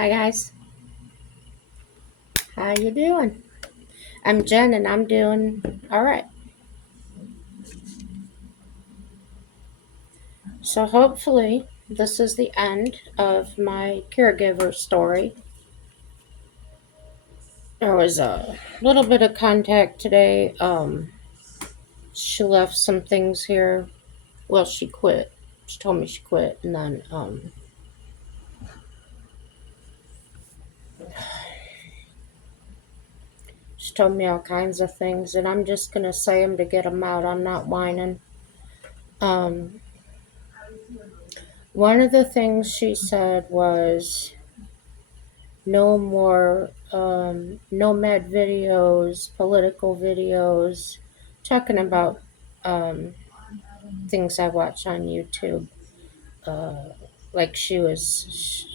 Hi guys, how you doing? I'm Jen and I'm doing all right. So hopefully this is the end of my caregiver story. There was a little bit of contact today. She left some things here. Well, she quit. She told me she quit, and then she told me all kinds of things, and I'm just gonna say them to get them out. I'm not whining. Um, One of the things she said was no more nomad videos, political videos, talking about um, things I watch on YouTube. Uh, like she was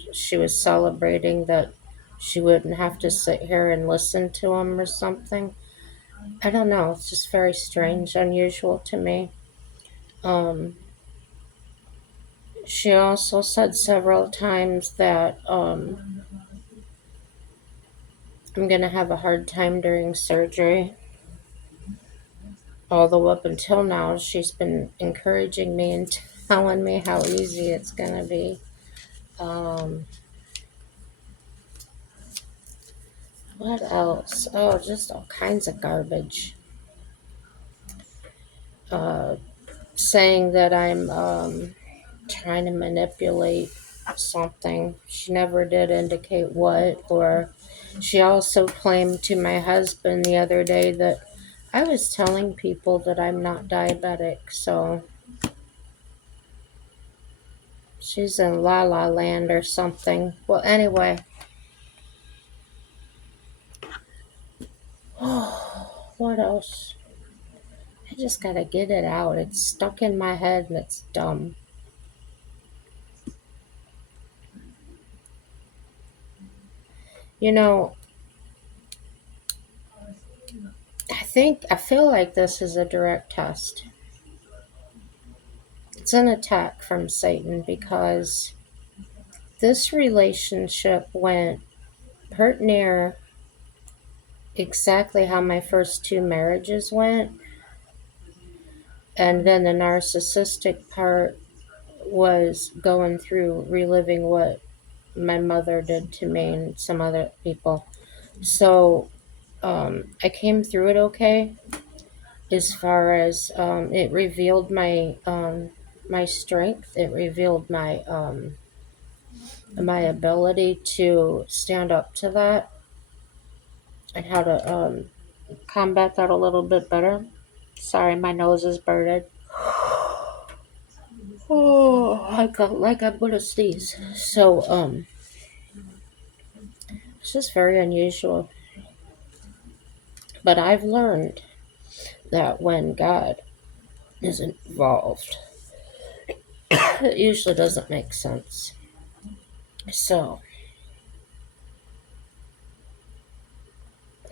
celebrating that she wouldn't have to sit here and listen to them or something. I don't know. It's just very strange, unusual to me. Um, she also said several times that I'm gonna have a hard time during surgery. Although up until now, she's been encouraging me and telling me how easy it's going to be. Um, what else? Oh, just all kinds of garbage. Uh, Saying that I'm trying to manipulate something. She never did indicate what. Or she also claimed to my husband the other day that I was telling people that I'm not diabetic. So she's in La La Land or something. Well, anyway. Oh, what else? I just gotta get it out. It's stuck in my head and it's dumb. You know, I feel like this is a direct test. It's an attack from Satan because this relationship went pert near exactly how my first two marriages went. And then the narcissistic part was going through reliving what my mother did to me and some other people. So I came through it okay. As far as it revealed my strength, it revealed my ability to stand up to that and how to combat that a little bit better. Sorry, my nose is burning. Oh, like I'm gonna sneeze. So it's just very unusual. But I've learned that when God is involved, it usually doesn't make sense. So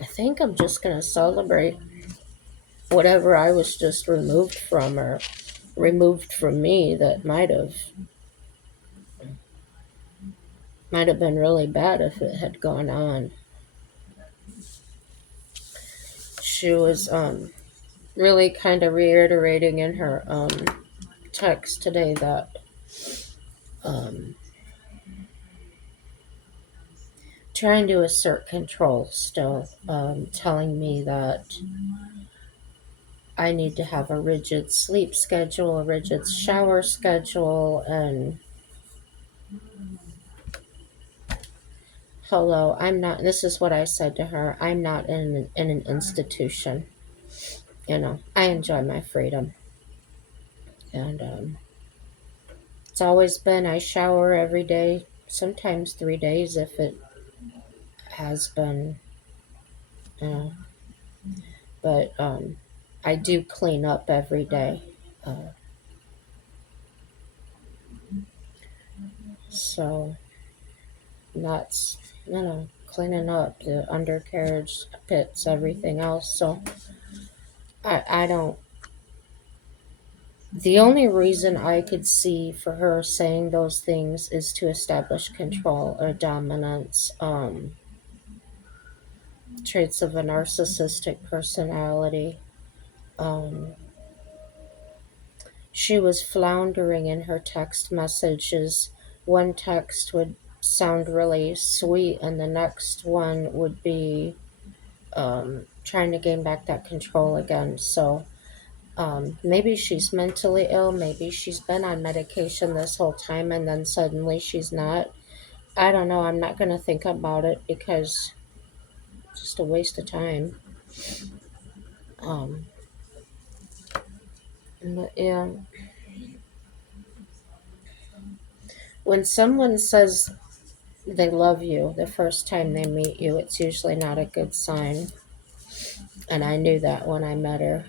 I think I'm just gonna celebrate whatever I was just removed from or removed from me that might have been really bad if it had gone on. She was really kind of reiterating in her text today that um, trying to assert control still, telling me that I need to have a rigid sleep schedule, a rigid shower schedule, and hello, I'm not, this is what I said to her, I'm not in an institution. I enjoy my freedom. And it's always been, I shower every day, sometimes 3 days if it has been, uh, but I do clean up every day. Uh, so that's, cleaning up the undercarriage pits, everything else. So I don't The only reason I could see for her saying those things is to establish control or dominance, traits of a narcissistic personality. Um, she was floundering in her text messages. One text would sound really sweet, and the next one would be trying to gain back that control again. So maybe she's mentally ill. Maybe she's been on medication this whole time and then suddenly she's not. I don't know. I'm not going to think about it because it's just a waste of time. Um, but yeah, when someone says they love you the first time they meet you, it's usually not a good sign. And I knew that when I met her.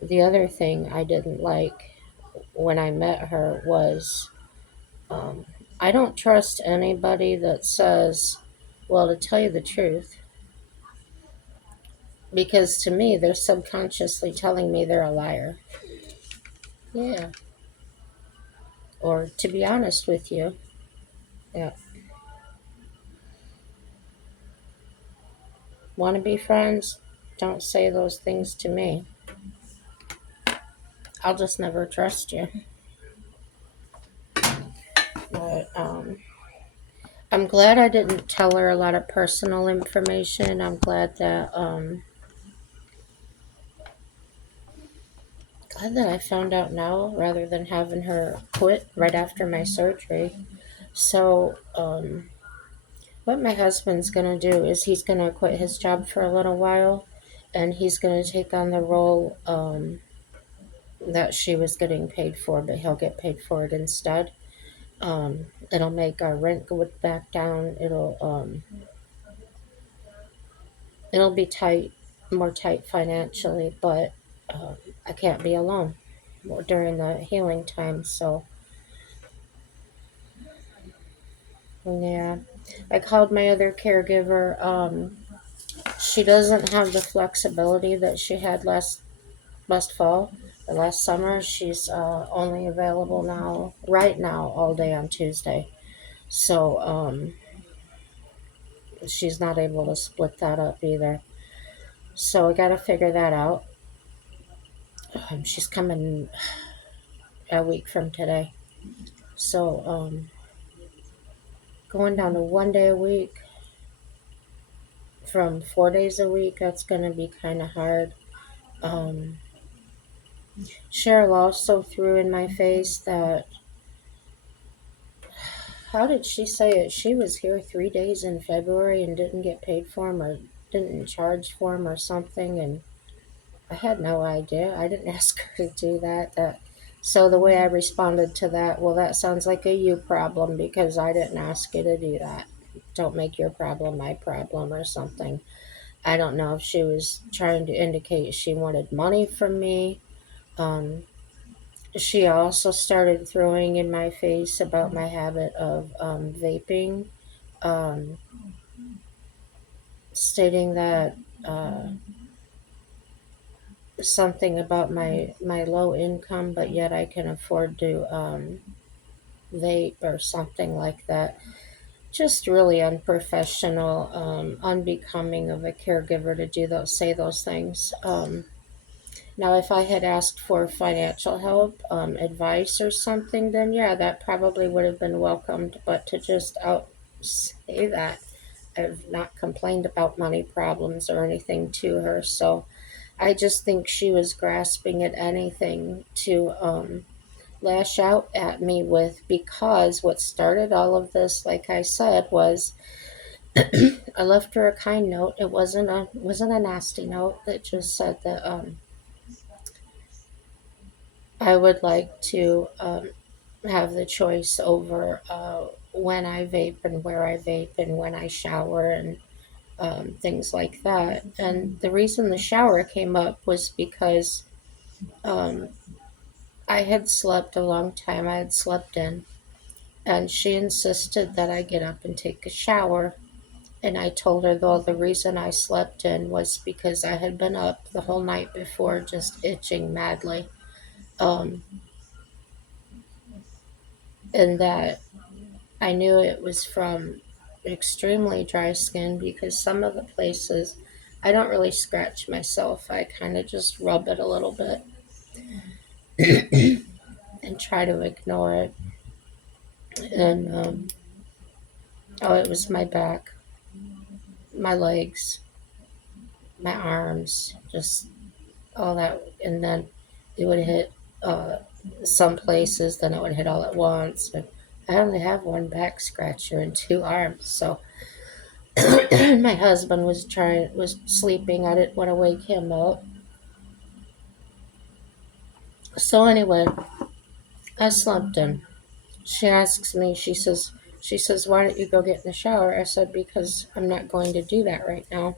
The other thing I didn't like when I met her was um, I don't trust anybody that says, well, to tell you the truth, because to me, they're subconsciously telling me they're a liar. Yeah. Or to be honest with you, yeah. Want to be friends? Don't say those things to me. I'll just never trust you. But I'm glad I didn't tell her a lot of personal information. I'm glad that I found out now rather than having her quit right after my surgery. So, what my husband's gonna do is he's gonna quit his job for a little while, and he's gonna take on the role that she was getting paid for, but he'll get paid for it instead. It'll make our rent go back down. It'll be tight, more tight financially, but I can't be alone during the healing time. So yeah, I called my other caregiver. She doesn't have the flexibility that she had last fall or last summer. She's only available now, right now, all day on Tuesday. So she's not able to split that up either. So I got to figure that out. She's coming a week from today. So going down to 1 day a week from 4 days a week, that's going to be kind of hard. Um, Cheryl also threw in my face that, how did she say it? She was here 3 days in February and didn't get paid for them or didn't charge for them or something. And I had no idea. I didn't ask her to do that. So the way I responded to that, well, that sounds like a you problem because I didn't ask you to do that. Don't make your problem my problem or something. I don't know if she was trying to indicate she wanted money from me. Um, she also started throwing in my face about my habit of vaping, um, stating that something about my low income, but yet I can afford to vape or something like that. Just really unprofessional, unbecoming of a caregiver to do those, say those things. Now, if I had asked for financial help, advice or something, then yeah, that probably would have been welcomed. But to just out say that, I've not complained about money problems or anything to her. So I just think she was grasping at anything to lash out at me with, because what started all of this, like I said, was I left her a kind note. It wasn't a nasty note that just said that I would like to have the choice over when I vape and where I vape and when I shower and things like that. And the reason the shower came up was because um, I had slept a long time. I had slept in, and she insisted that I get up and take a shower. And I told her, though, the reason I slept in was because I had been up the whole night before just itching madly. um, and that I knew it was from extremely dry skin because some of the places I don't really scratch myself. I kind of just rub it a little bit and try to ignore it. And oh, it was my back, my legs, my arms, just all that. And then it would hit uh, some places, then it would hit all at once. But I only have one back scratcher and two arms, so my husband was sleeping. I didn't want to wake him up. So anyway, I slumped in. She asks me, she says, why don't you go get in the shower? I said, because I'm not going to do that right now.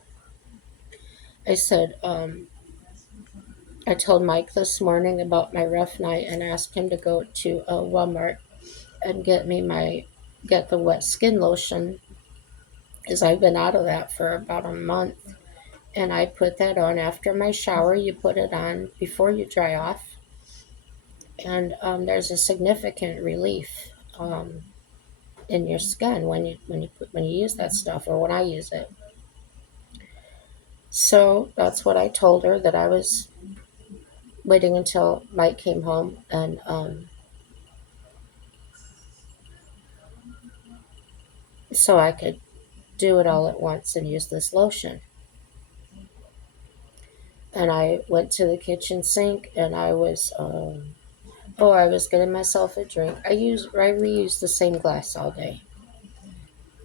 I said, I told Mike this morning about my rough night and asked him to go to Walmart and get the wet skin lotion because I've been out of that for about a month. And I put that on after my shower. You put it on before you dry off, and there's a significant relief in your skin when you use that stuff or when I use it. So that's what I told her, that I was waiting until Mike came home and so I could do it all at once and use this lotion. And I went to the kitchen sink and I was getting myself a drink. I reuse the same glass all day,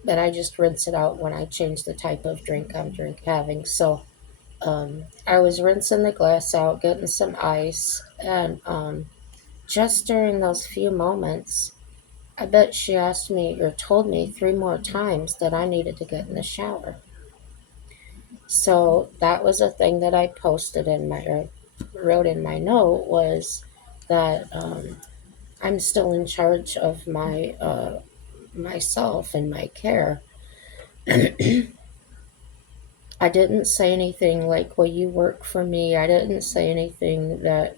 but I just rinse it out when I change the type of drink I'm having. So I was rinsing the glass out, getting some ice, and just during those few moments, I bet she asked me or told me three more times that I needed to get in the shower. So that was a thing that I posted in my or wrote in my note was that I'm still in charge of my myself and my care. I didn't say anything like, "Well, you work for me." I didn't say anything that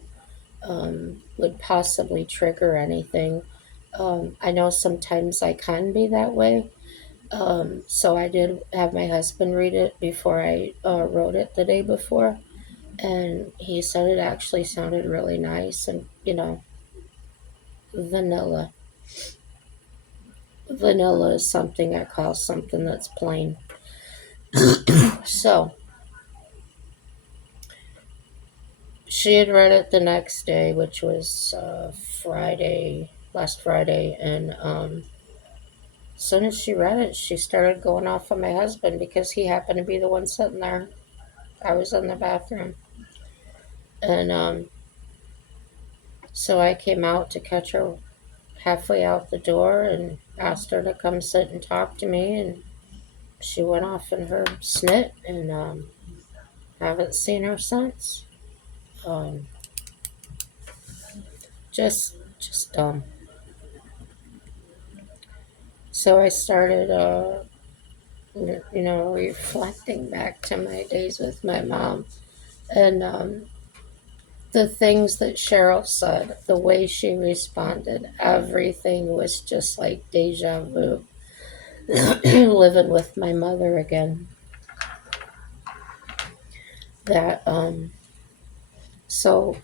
would possibly trigger anything. I know sometimes I can be that way. So I did have my husband read it before I wrote it the day before, and he said it actually sounded really nice and, vanilla. Vanilla is something I call something that's plain. So she had read it the next day, which was last Friday, and as soon as she read it, she started going off on my husband because he happened to be the one sitting there. I was in the bathroom. And so I came out to catch her halfway out the door and asked her to come sit and talk to me. And she went off in her snit and haven't seen her since. Um, just dumb. So I started, reflecting back to my days with my mom. And the things that Cheryl said, the way she responded, everything was just like deja vu. Living with my mother again. That so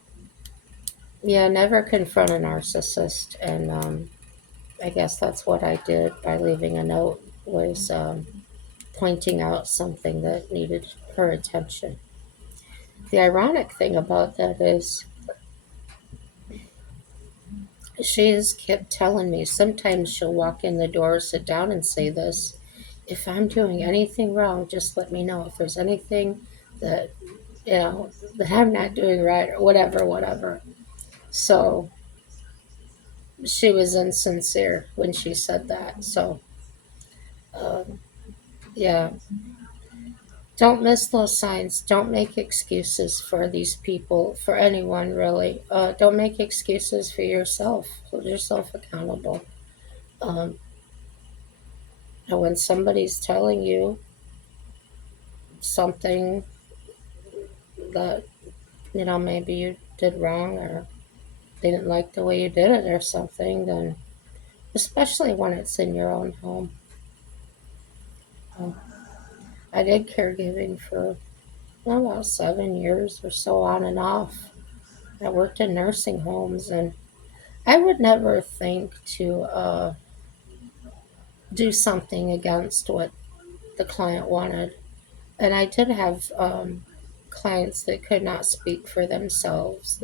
yeah, never confront a narcissist, and I guess that's what I did by leaving a note was pointing out something that needed her attention. The ironic thing about that is she's kept telling me sometimes she'll walk in the door, sit down, and say this. If I'm doing anything wrong, just let me know. If there's anything that that I'm not doing right or whatever. So she was insincere when she said that. So um, yeah, don't miss those signs. Don't make excuses for these people, for anyone really. Don't make excuses for yourself. Hold yourself accountable. Um, and when somebody's telling you something that maybe you did wrong or they didn't like the way you did it or something, then especially when it's in your own home. Um, I did caregiving for about 7 years or so on and off. I worked in nursing homes, and I would never think to do something against what the client wanted. And I did have clients that could not speak for themselves.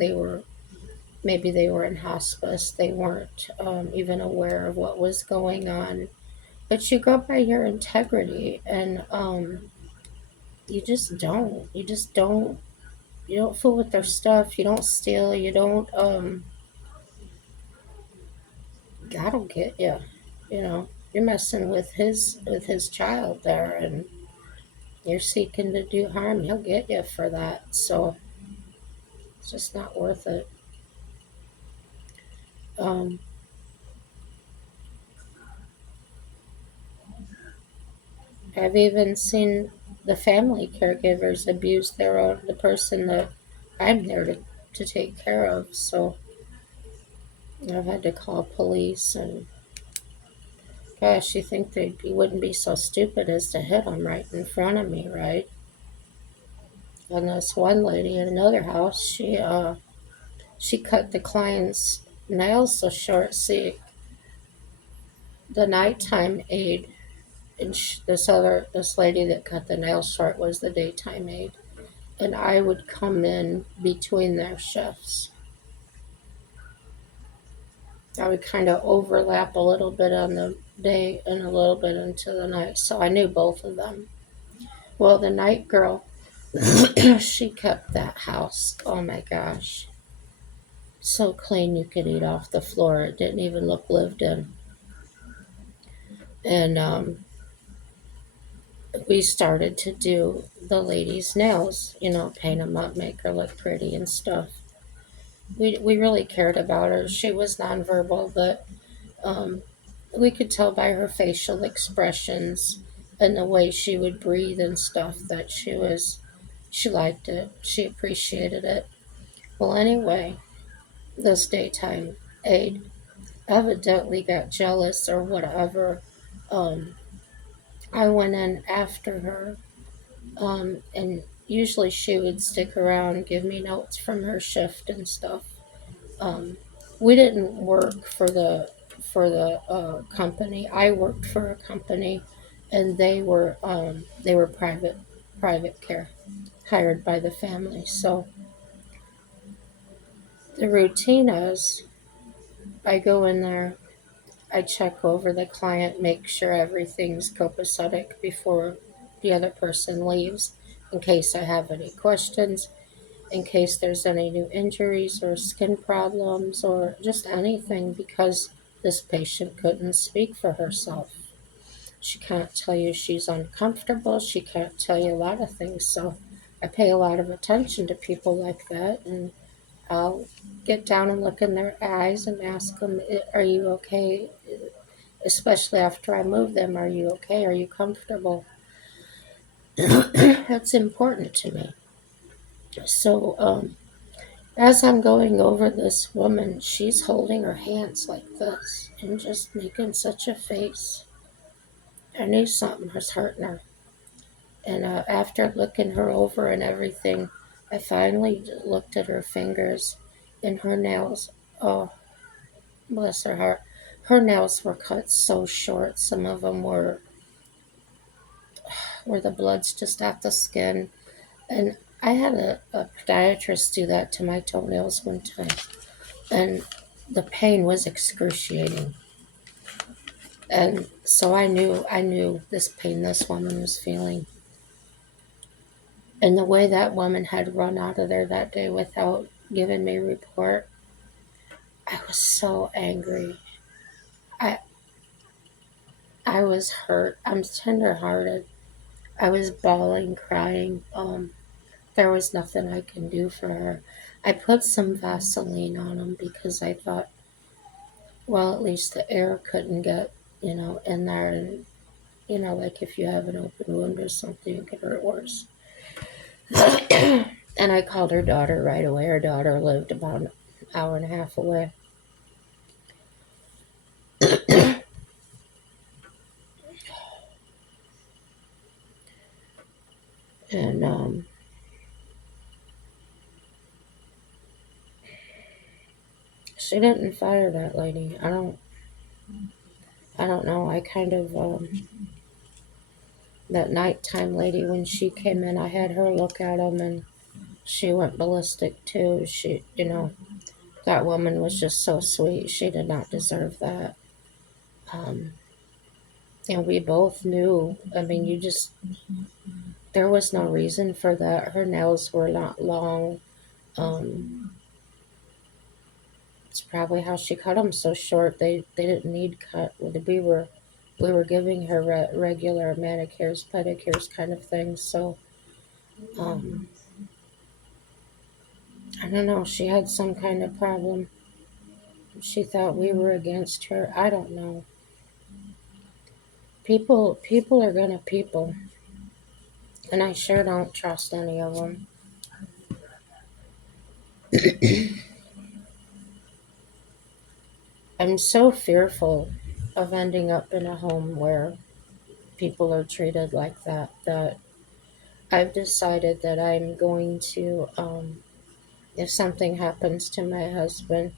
Maybe they were in hospice, they weren't even aware of what was going on. But you go by your integrity, and you just don't, you don't fool with their stuff, you don't steal, you don't, God'll get you. You know, you're messing with his child there, and you're seeking to do harm. He'll get you for that. So it's just not worth it. Um, I've even seen the family caregivers abuse the person that I'm there to take care of. So I've had to call police, and gosh, you think wouldn't be so stupid as to hit them right in front of me, right? And this one lady in another house, she cut the client's nails so short. See, the nighttime aide, and this lady that cut the nails short was the daytime aide, and I would come in between their shifts. I would kind of overlap a little bit on the day and a little bit into the night, so I knew both of them. Well, the night girl, she kept that house. Oh my gosh, so clean you could eat off the floor. It didn't even look lived in. And we started to do the lady's nails, paint them up, make her look pretty and stuff. We really cared about her. She was nonverbal, but um, we could tell by her facial expressions and the way she would breathe and stuff that she liked it. She appreciated it. Well, anyway, this daytime aide evidently got jealous or whatever. Um, I went in after her, and usually she would stick around, give me notes from her shift and stuff. Um, we didn't work for the company. I worked for a company, and they were private care, hired by the family. So the routine is, I go in there, I check over the client, make sure everything's copacetic before the other person leaves, in case I have any questions, in case there's any new injuries or skin problems or just anything, because this patient couldn't speak for herself. She can't tell you she's uncomfortable, she can't tell you a lot of things. So I pay a lot of attention to people like that, and I'll get down and look in their eyes and ask them, "Are you okay?" Especially after I move them, "Are you okay? Are you comfortable?" That's important to me. So, as I'm going over this woman, she's holding her hands like this and just making such a face. I knew something was hurting her. And after looking her over and everything, I finally looked at her fingers and her nails. Oh, bless her heart. Her nails were cut so short. Some of them were where the blood's just at the skin. And I had a podiatrist do that to my toenails one time. And the pain was excruciating. And so I knew this pain this woman was feeling. And the way that woman had run out of there that day without giving me a report, I was so angry. I I was hurt. I'm tenderhearted. I was bawling, crying. There was nothing I can do for her. I put some Vaseline on them because I thought, well, at least the air couldn't get, in there, and like if you have an open wound or something, it could hurt worse. And I called her daughter right away. Her daughter lived about hour and a half away. And she didn't fire that lady. I don't know. I kind of that nighttime lady, when she came in, I had her look at him, and she went ballistic too. That woman was just so sweet. She did not deserve that. Um, and we both knew. I mean, there was no reason for that. Her nails were not long. Um, it's probably how she cut them so short. They didn't need cut. We were giving her regular manicures, pedicures, kind of things. So um, I don't know. She had some kind of problem. She thought we were against her. I don't know. People are gonna people, and I sure don't trust any of them. I'm so fearful of ending up in a home where people are treated like that I've decided that I'm going to, if something happens to my husband,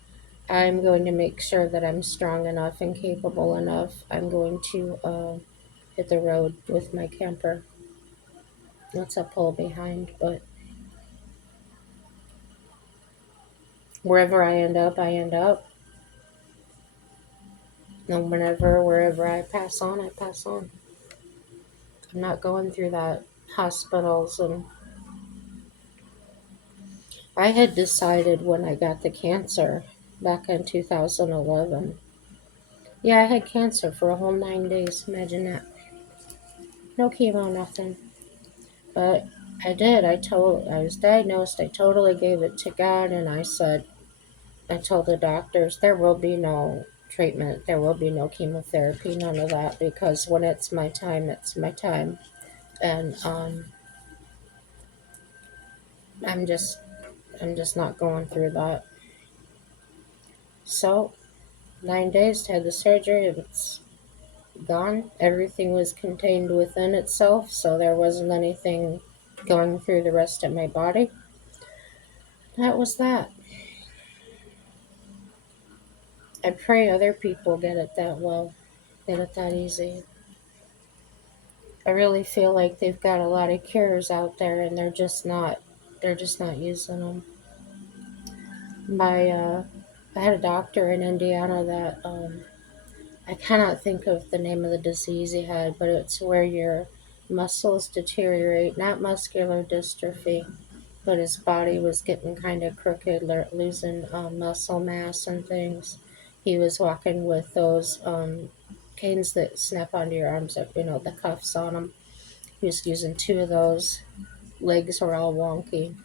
I'm going to make sure that I'm strong enough and capable enough. I'm going to hit the road with my camper. That's a pull behind, but wherever I end up, I end up. And wherever I pass on, I pass on. I'm not going through that hospitals. And I had decided when I got the cancer back in 2011. Yeah, I had cancer for a whole 9 days. Imagine that. No chemo, nothing. But I was diagnosed. I totally gave it to God, and I told the doctors there will be no treatment. There will be no chemotherapy, none of that, because when it's my time, it's my time. And I'm just, I'm just not going through that. So 9 days to have the surgery. It's gone. Everything was contained within itself, so there wasn't anything going through the rest of my body. That was that. I pray other people get it that well, get it that easy. I really feel like they've got a lot of cures out there, and they're just not using them. My I had a doctor in Indiana that I cannot think of the name of the disease he had, but it's where your muscles deteriorate, not muscular dystrophy, but his body was getting kind of crooked, losing muscle mass and things. He was walking with those canes that snap onto your arms, the cuffs on them. He was using two of those. Legs were all wonky.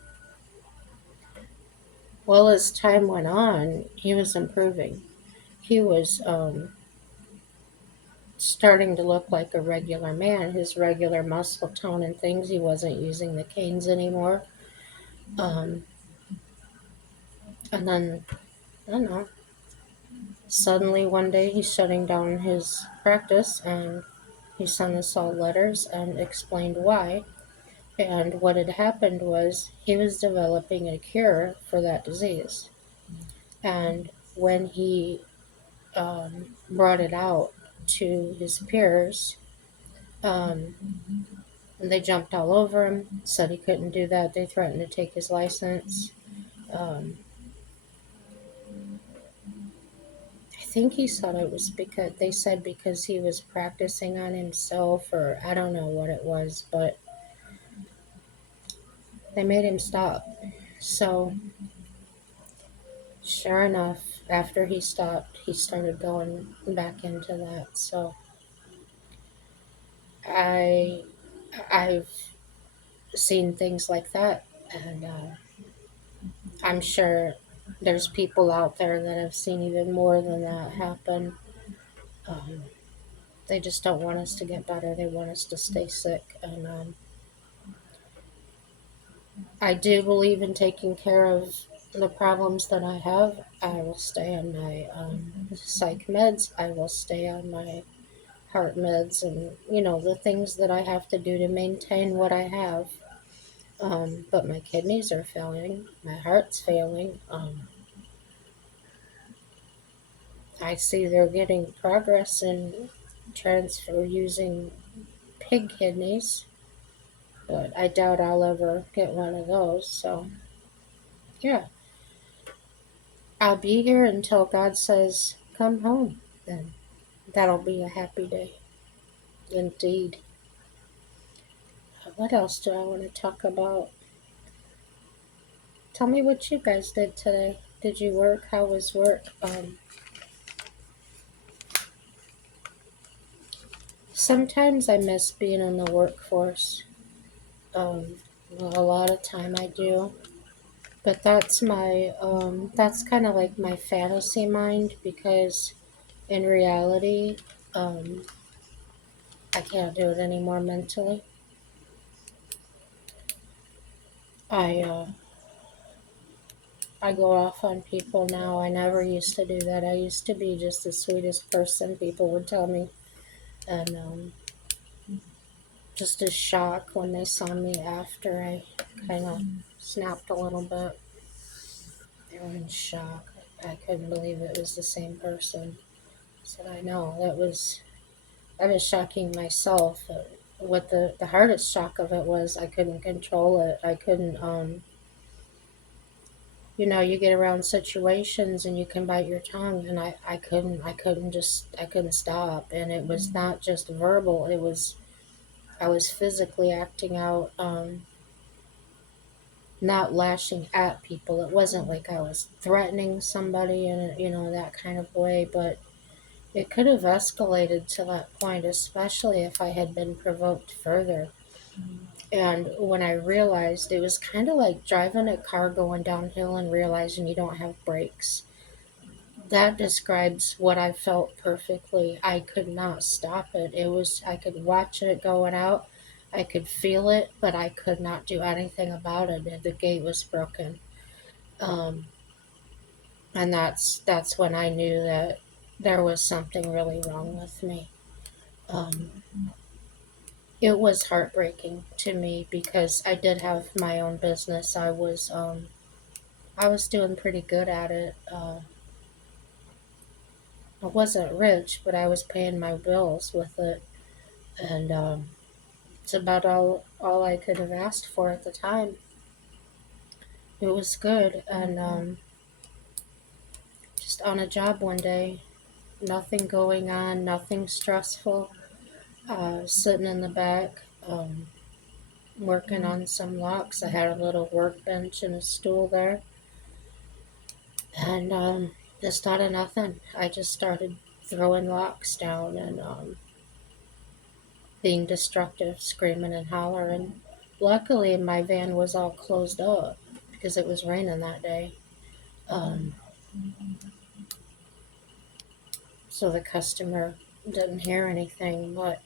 Well, as time went on, he was improving. He was starting to look like a regular man, his regular muscle tone and things. He wasn't using the canes anymore. Um, and then, I don't know, suddenly one day he's shutting down his practice, and he sent us all letters and explained why. And what had happened was he was developing a cure for that disease. And when he brought it out to his peers, um, they jumped all over him, said he couldn't do that. They threatened to take his license. Um, I think he said it was because he was practicing on himself, or I don't know what it was, but they made him stop. So, sure enough, after he stopped, he started going back into that. So, I I've seen things like that, and I'm sure there's people out there that have seen even more than that happen. Um, they just don't want us to get better. They want us to stay sick. And I do believe in taking care of the problems that I have, I will stay on my psych meds. I will stay on my heart meds, and the things that I have to do to maintain what I have. But my kidneys are failing. My heart's failing. I see they're getting progress in transfer using pig kidneys, but I doubt I'll ever get one of those. So, yeah, I'll be here until God says, come home. Then that'll be a happy day. Indeed. What else do I want to talk about? Tell me what you guys did today. Did you work? How was work? Sometimes I miss being in the workforce. Um, a lot of time I do. But that's kind of like my fantasy mind because in reality, um, I can't do it anymore mentally. I, uh, I go off on people now. I never used to do that. I used to be just the sweetest person. People would tell me, and just a shock when they saw me after I kind of snapped a little bit. They were in shock. I couldn't believe it was the same person. I said, I know. I was shocking myself. What the hardest shock of it was I couldn't control it. I couldn't, you get around situations and you can bite your tongue, and I couldn't stop. And it was not just verbal, I was physically acting out, not lashing at people. It wasn't like I was threatening somebody in that kind of way, but it could have escalated to that point, especially if I had been provoked further. And when I realized, it was kind of like driving a car going downhill and realizing you don't have brakes. That describes what I felt perfectly. I could not stop it. I could watch it going out. I could feel it, but I could not do anything about it. The gate was broken. Um, and that's when I knew that there was something really wrong with me. Um, it was heartbreaking to me because I did have my own business. I was doing pretty good at it. I wasn't rich, but I was paying my bills with it, and it's about all I could have asked for at the time. It was good, and just on a job one day, nothing going on, nothing stressful. Sitting in the back, working on some locks. I had a little workbench and a stool there, and just out of nothing, I just started throwing locks down and being destructive, screaming and hollering. Luckily, my van was all closed up because it was raining that day. Um, so the customer didn't hear anything, but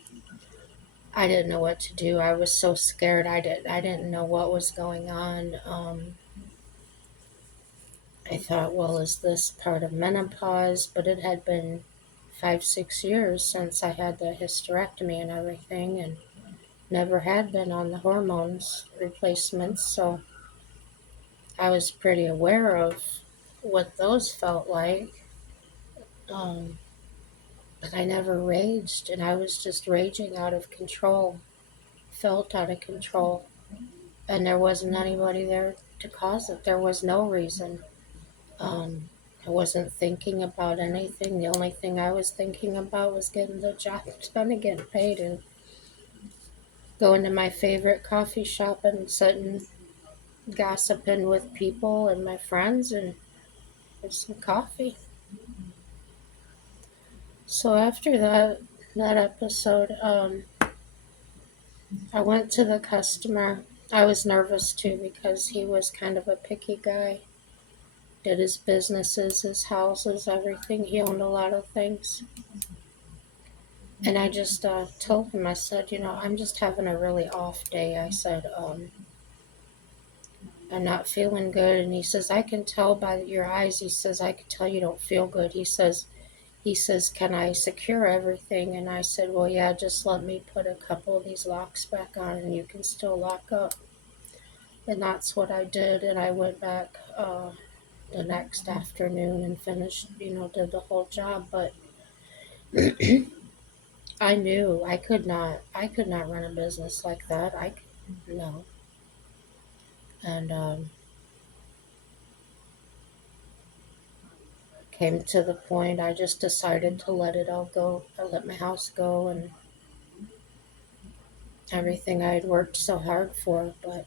I didn't know what to do. I was so scared. I didn't know what was going on. I thought, well, is this part of menopause? But it had been 5, 6 years since I had the hysterectomy and everything, and never had been on the hormones replacements. So I was pretty aware of what those felt like. Um, but I never raged, and I was just raging out of control, felt out of control. And there wasn't anybody there to cause it. There was no reason. Um, I wasn't thinking about anything. The only thing I was thinking about was getting the job done and getting paid and going to my favorite coffee shop and sitting gossiping with people and my friends and with some coffee. So after that episode, I went to the customer. I was nervous too because he was kind of a picky guy. Did his businesses, his houses, everything. He owned a lot of things. And I just told him, I said, I'm just having a really off day. I said, I'm not feeling good. And he says, I can tell by your eyes. He says, I can tell you don't feel good. He says, can I secure everything? And I said, well, yeah, just let me put a couple of these locks back on and you can still lock up. And that's what I did. And I went back the next afternoon and finished, did the whole job. But I knew I could not run a business like that. No. And came to the point I just decided to let it all go. I let my house go and everything I had worked so hard for. But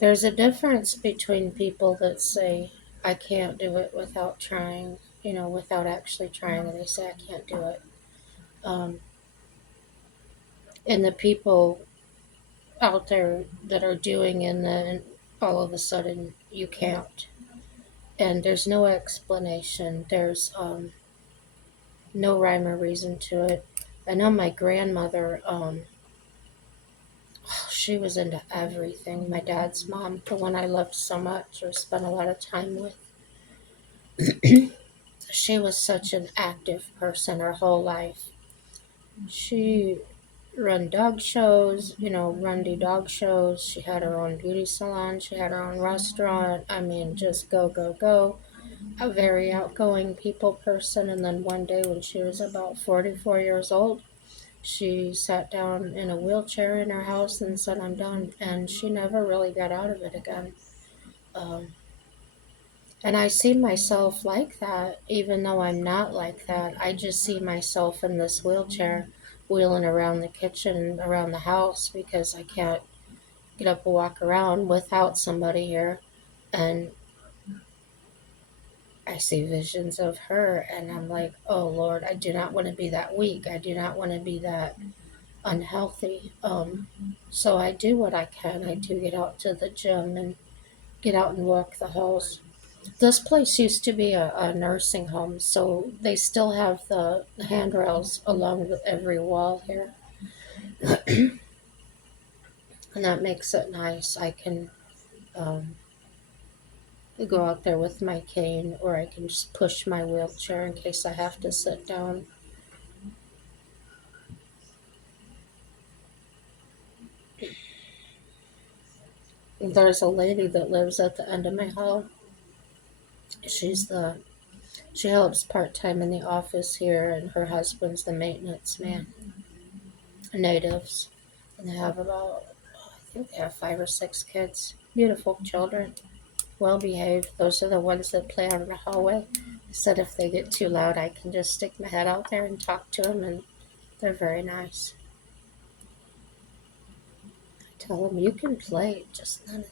there's a difference between people that say, I can't do it without trying, without actually trying, and they say, I can't do it. Um, and the people out there that are doing, and then all of a sudden you can't. And there's no explanation, there's no rhyme or reason to it. I know my grandmother, she was into everything. My dad's mom, the one I loved so much or spent a lot of time with, she was such an active person her whole life. She run dog shows, run the dog shows. She had her own beauty salon. She had her own restaurant. I mean, just go, go, go. A very outgoing people person. And then one day when she was about 44 years old, she sat down in a wheelchair in her house and said, I'm done. And she never really got out of it again. Um, and I see myself like that, even though I'm not like that. I just see myself in this wheelchair wheeling around the kitchen, around the house, because I can't get up and walk around without somebody here. And I see visions of her, and I'm like, oh Lord, I do not want to be that weak. I do not want to be that unhealthy. So I do what I can. I do get out to the gym and get out and walk the halls. This place used to be a nursing home, so they still have the handrails along every wall here, and that makes it nice. I can um, go out there with my cane, or I can just push my wheelchair in case I have to sit down. There's a lady that lives at the end of my hall. She's the She helps part time in the office here, and her husband's the maintenance man. Natives, and they have about, I think they have 5 or 6 kids. Beautiful children, well behaved. Those are the ones that play out in the hallway. I said if they get too loud, I can just stick my head out there and talk to them, and they're very nice. I tell them you can play, just none of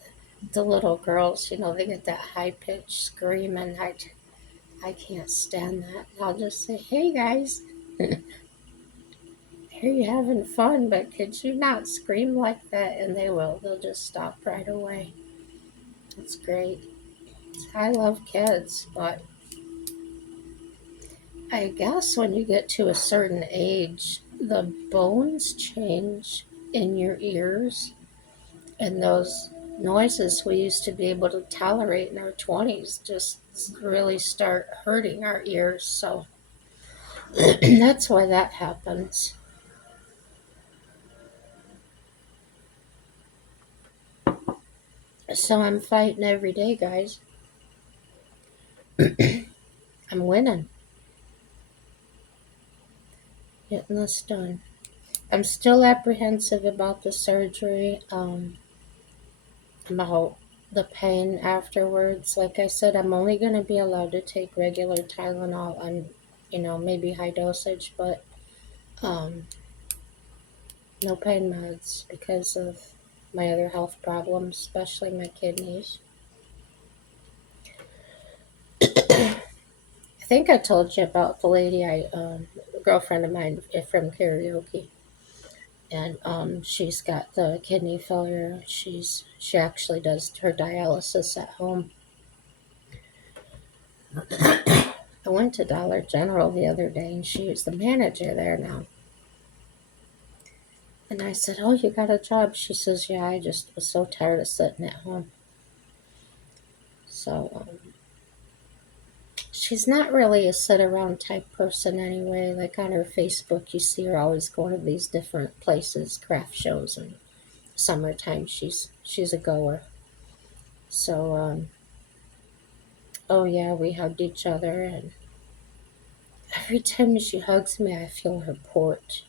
the little girls. They get that high pitched scream, and I can't stand that. I'll just say, hey guys. Here you having fun, but could you not scream like that? And they will. They'll just stop right away. It's great. I love kids, but I guess when you get to a certain age, the bones change in your ears, and those noises we used to be able to tolerate in our 20s just really start hurting our ears. So that's why that happens. So I'm fighting every day, guys. I'm winning, getting this done. I'm still apprehensive about the surgery, about the pain afterwards. Like I said, I'm only going to be allowed to take regular Tylenol and, maybe high dosage, but um, no pain meds because of my other health problems, especially my kidneys. I think I told you about the lady a girlfriend of mine from karaoke, and she's got the kidney failure. She actually does her dialysis at home. I went to Dollar General the other day, and she was the manager there now. And I said, "Oh, you got a job?" She says, "Yeah, I just was so tired of sitting at home." So she's not really a sit around type person anyway. Like on her Facebook, you see her always going to these different places, craft shows, and summertime she's a goer. So oh yeah, we hugged each other, and every time she hugs me, I feel her port.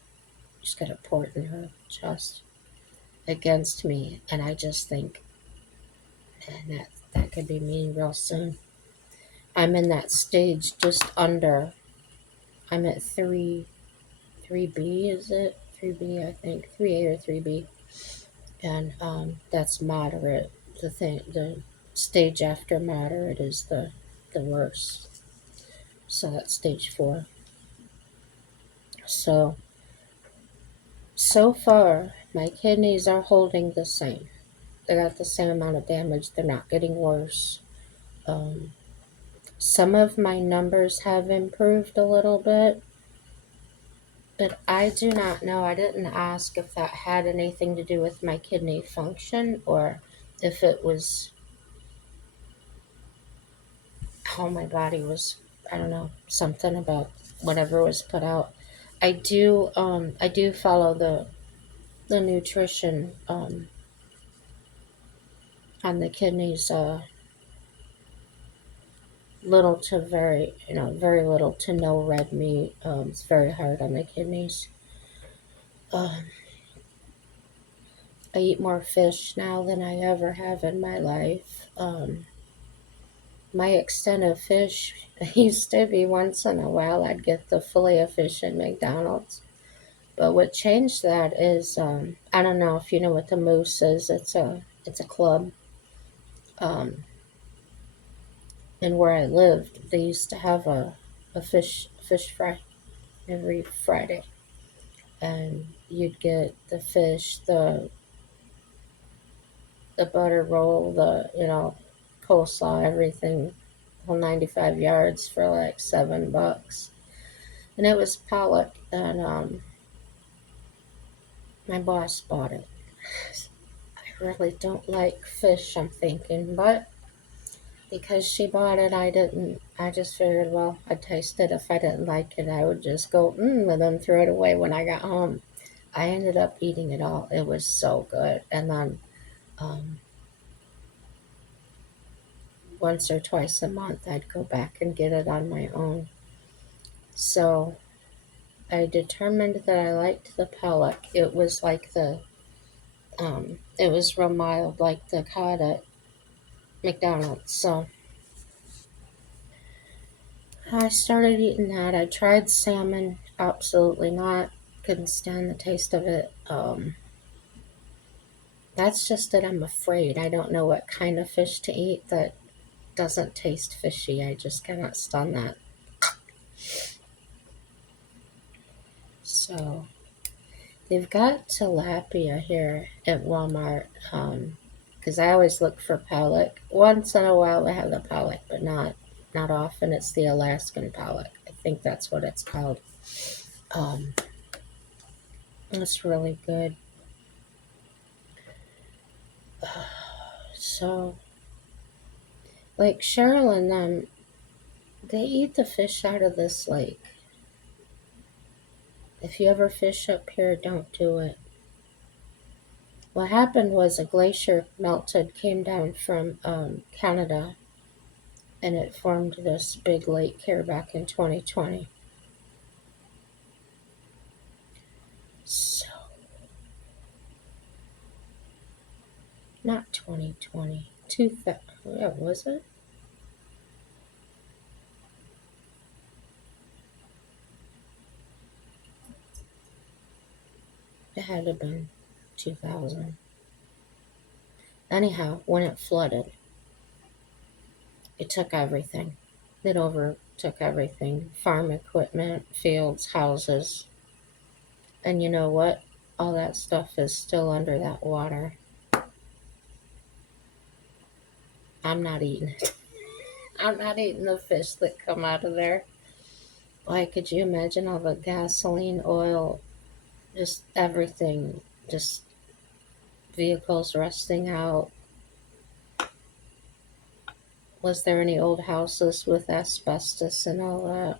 She's got a port in her chest against me, and I just think, man, that could be me real soon. I'm in that stage just under. I'm at three B. Is it 3B? I think 3A or 3B, and that's moderate. The stage after moderate is the worst. So that's stage 4. So far, my kidneys are holding the same. They got the same amount of damage. They're not getting worse. Um, some of my numbers have improved a little bit, but I do not know. I didn't ask if that had anything to do with my kidney function or if it was how my body was. I don't know, something about whatever was put out. I do follow the nutrition on the kidneys, little to very, very little to no red meat. It's very hard on the kidneys. Um, I eat more fish now than I ever have in my life. My extent of fish used to be once in a while I'd get the fillet of fish at McDonald's. But what changed that is, I don't know if you know what the Moose is. It's a club. Um, and where I lived, they used to have a fish fry every Friday, and you'd get the fish, the butter roll, the coleslaw, everything, whole 95 yards for like $7, and it was pollock, and my boss bought it. I really don't like fish, I'm thinking, but because she bought it, I didn't. I just figured, well, I'd taste it. If I didn't like it, I would just go, and then throw it away when I got home. I ended up eating it all. It was so good. And then um, once or twice a month, I'd go back and get it on my own. So I determined that I liked the pollock. It was like it was real mild, like the cod at McDonald's. So I started eating that. I tried salmon. Absolutely not. Couldn't stand the taste of it. That's just that I'm afraid. I don't know what kind of fish to eat that doesn't taste fishy. I just cannot stand that. So they've got tilapia here at Walmart. Because I always look for pollock. Once in a while they have the pollock, but not often. It's the Alaskan pollock. I think that's what it's called. Um, it's really good. So, like Cheryl and them, they eat the fish out of this lake. If you ever fish up here, don't do it. What happened was a glacier melted, came down from Canada, and it formed this big lake here back in 2020. So, not 2020, yeah, was it? It had to have been 2000. Anyhow, when it flooded, it took everything. It overtook everything, farm equipment, fields, houses. And you know what? All that stuff is still under that water. I'm not eating it. I'm not eating the fish that come out of there. Like, could you imagine all the gasoline, oil, just everything? just vehicles rusting out. Was there any old houses with asbestos and all that?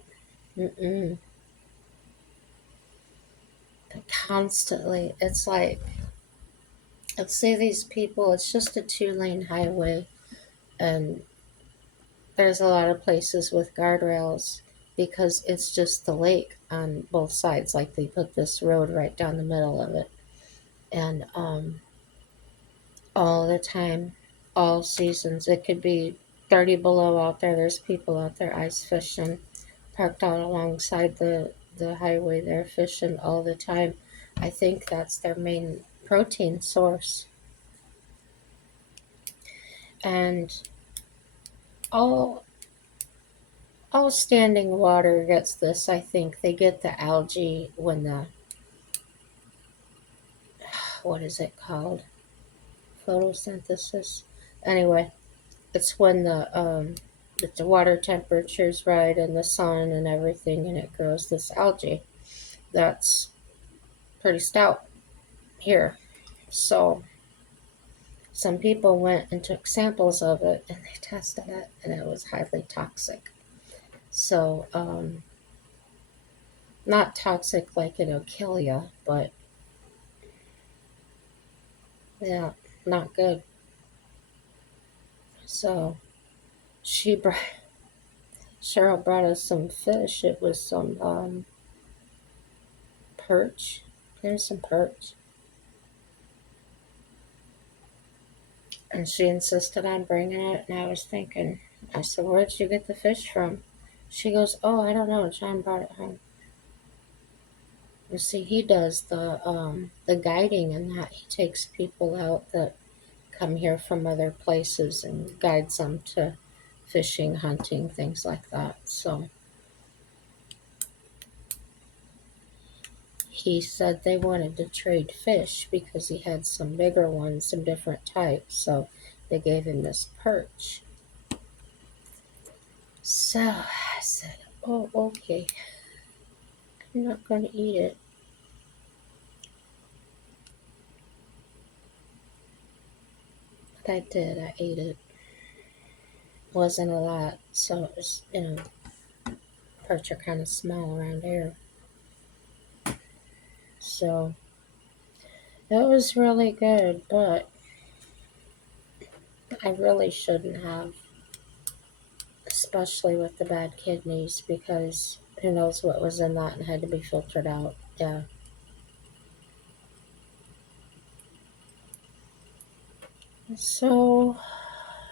Mm-mm. But constantly, it's like, let's say these people, it's just a 2 lane highway, and there's a lot of places with guardrails because it's just the lake on both sides. Like they put this road right down the middle of it. And all the time, all seasons, it could be 30 below out there. There's people out there ice fishing, parked out alongside the highway. They're fishing all the time. I think that's their main protein source. And all all standing water gets this. I think they get the algae when the, what is it called, photosynthesis. Anyway, it's when the water temperature's right and the sun and everything, and it grows this algae that's pretty stout here. So some people went and took samples of it and they tested it, and it was highly toxic. So not toxic like it'll kill you, but yeah, not good. So she brought, Cheryl brought us some fish. It was some perch. There's some perch. And she insisted on bringing it. And I was thinking, I said, "Where'd you get the fish from?" She goes, "Oh, I don't know. John brought it home." You see, he does the guiding and that. He takes people out that come here from other places and guides them to fishing, hunting, things like that. So he said they wanted to trade fish because he had some bigger ones, some different types. So they gave him this perch. So I said, "Oh, okay. I'm not going to eat it." But I did. I ate it. Wasn't a lot. So it was, perch are kind of small around here. So it was really good, but I really shouldn't have, especially with the bad kidneys, because who knows what was in that and had to be filtered out. Yeah. So,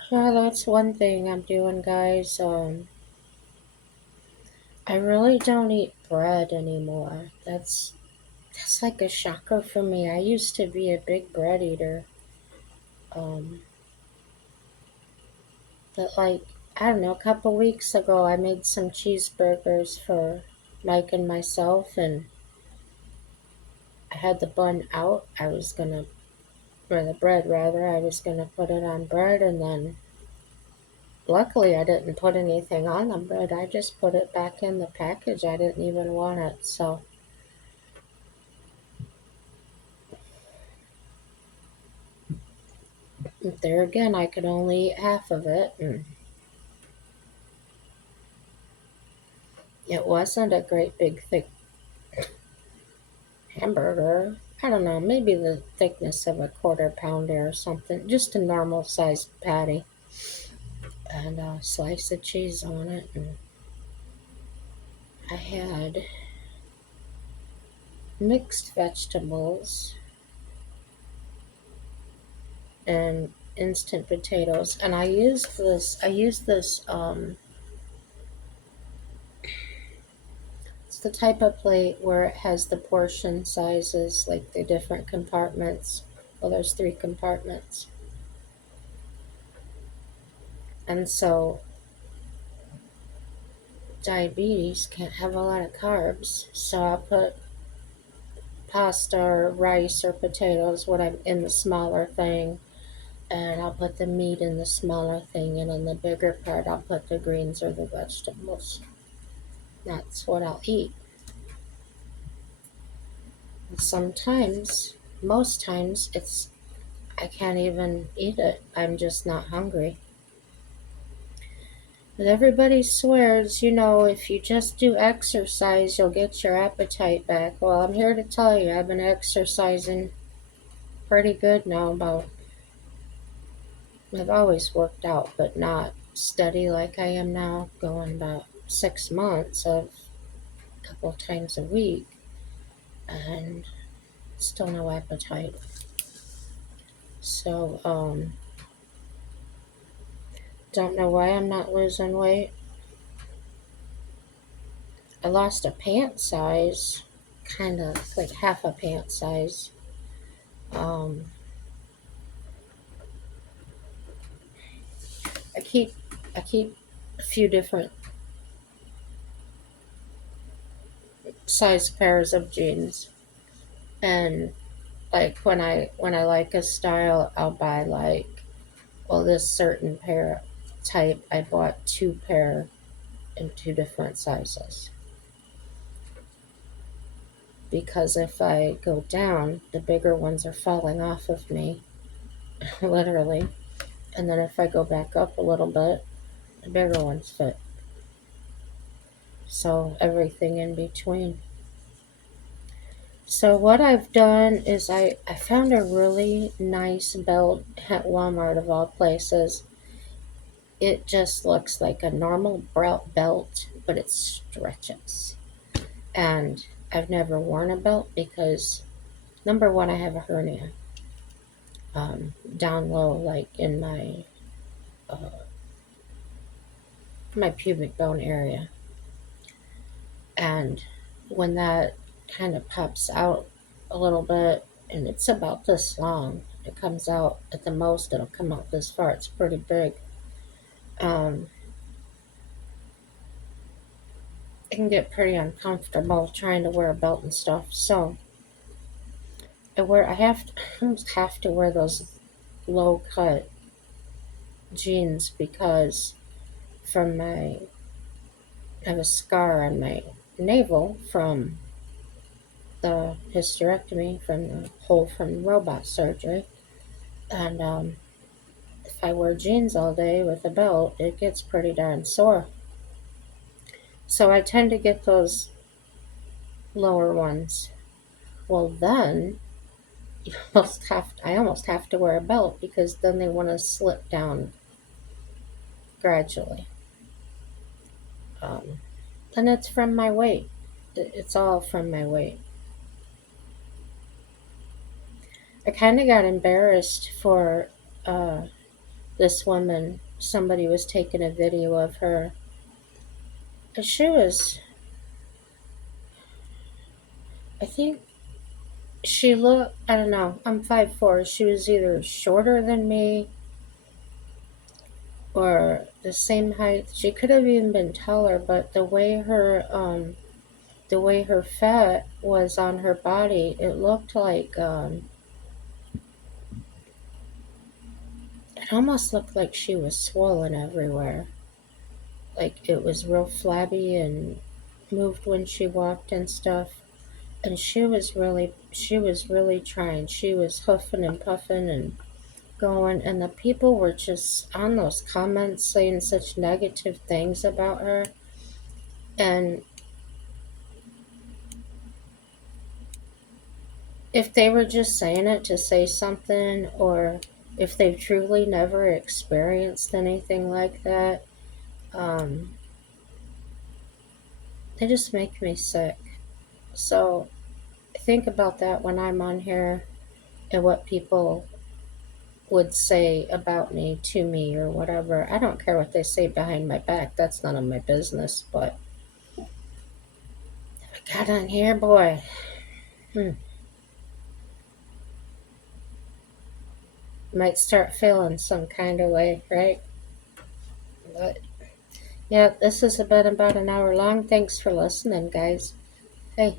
yeah, that's one thing I'm doing, guys. I really don't eat bread anymore. That's like a shocker for me. I used to be a big bread eater. Um, but like, I don't know, a couple weeks ago, I made some cheeseburgers for Mike and myself, and I had the bun out. I was gonna, or the bread rather, I was gonna put it on bread, and then luckily I didn't put anything on the bread. I just put it back in the package. I didn't even want it. So there again, I could only eat half of it, and it wasn't a great big thick hamburger. I don't know, maybe the thickness of a quarter pounder or something. Just a normal sized patty, and a slice of cheese on it. And I had mixed vegetables and instant potatoes, and I used this it's the type of plate where it has the portion sizes, like the different compartments. Well, there's 3 compartments. And so diabetes can't have a lot of carbs. So I put pasta or rice or potatoes, what I'm in the smaller thing, and I'll put the meat in the smaller thing, and in the bigger part I'll put the greens or the vegetables. That's what I'll eat. And sometimes most times I can't even eat it. I'm just not hungry. But everybody swears, if you just do exercise, you'll get your appetite back. Well, I'm here to tell you, I've been exercising pretty good now. I've always worked out, but not steady like I am now, going about 6 months of a couple of times a week, and still no appetite. So, don't know why I'm not losing weight. I lost a pant size, kind of like half a pant size. Um, I keep I keep a few different size pairs of jeans, and like when I like a style, I'll buy like, well, this certain pair type. I bought two pair in two different sizes because if I go down, the bigger ones are falling off of me, literally, and then if I go back up a little bit, the bigger ones fit. So everything in between. So what I've done is I found a really nice belt at Walmart of all places. It just looks like a normal belt, but it stretches. And I've never worn a belt because number one, I have a hernia down low, like in uh, my pubic bone area, and when that kind of pops out a little bit, and it's about this long, it comes out at the most, it'll come out this far. It's pretty big. Um, it can get pretty uncomfortable trying to wear a belt and stuff. So I almost have to wear those low cut jeans because from my I have a scar on my navel from the hysterectomy, from the hole from robot surgery, and if I wear jeans all day with a belt, it gets pretty darn sore. So I tend to get those lower ones. Well, then I almost have to wear a belt because then they want to slip down gradually. Um, and it's from my weight. It's all from my weight. I kind of got embarrassed for uh, this woman. Somebody was taking a video of her. She was, I think she looked, I don't know, I'm 5'4". She was either shorter than me or the same height. She could have even been taller, but the way her fat was on her body, it looked like it almost looked like she was swollen everywhere. Like it was real flabby and moved when she walked and stuff. And she was really trying. She was huffing and puffing and going, and the people were just on those comments saying such negative things about her. And if they were just saying it to say something, or if they've truly never experienced anything like that, um, they just make me sick. So think about that when I'm on here and what people would say about me to me or whatever. I don't care what they say behind my back. That's none of my business. But if I got on here, boy, hmm, might start feeling some kind of way, right? But yeah, this has been about an hour long. Thanks for listening, guys. Hey,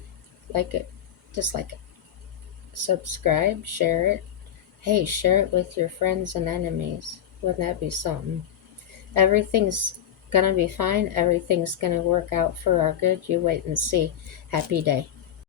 like it, dislike it, subscribe, share it. Hey, share it with your friends and enemies. Wouldn't that be something? Everything's gonna be fine. Everything's gonna work out for our good. You wait and see. Happy day.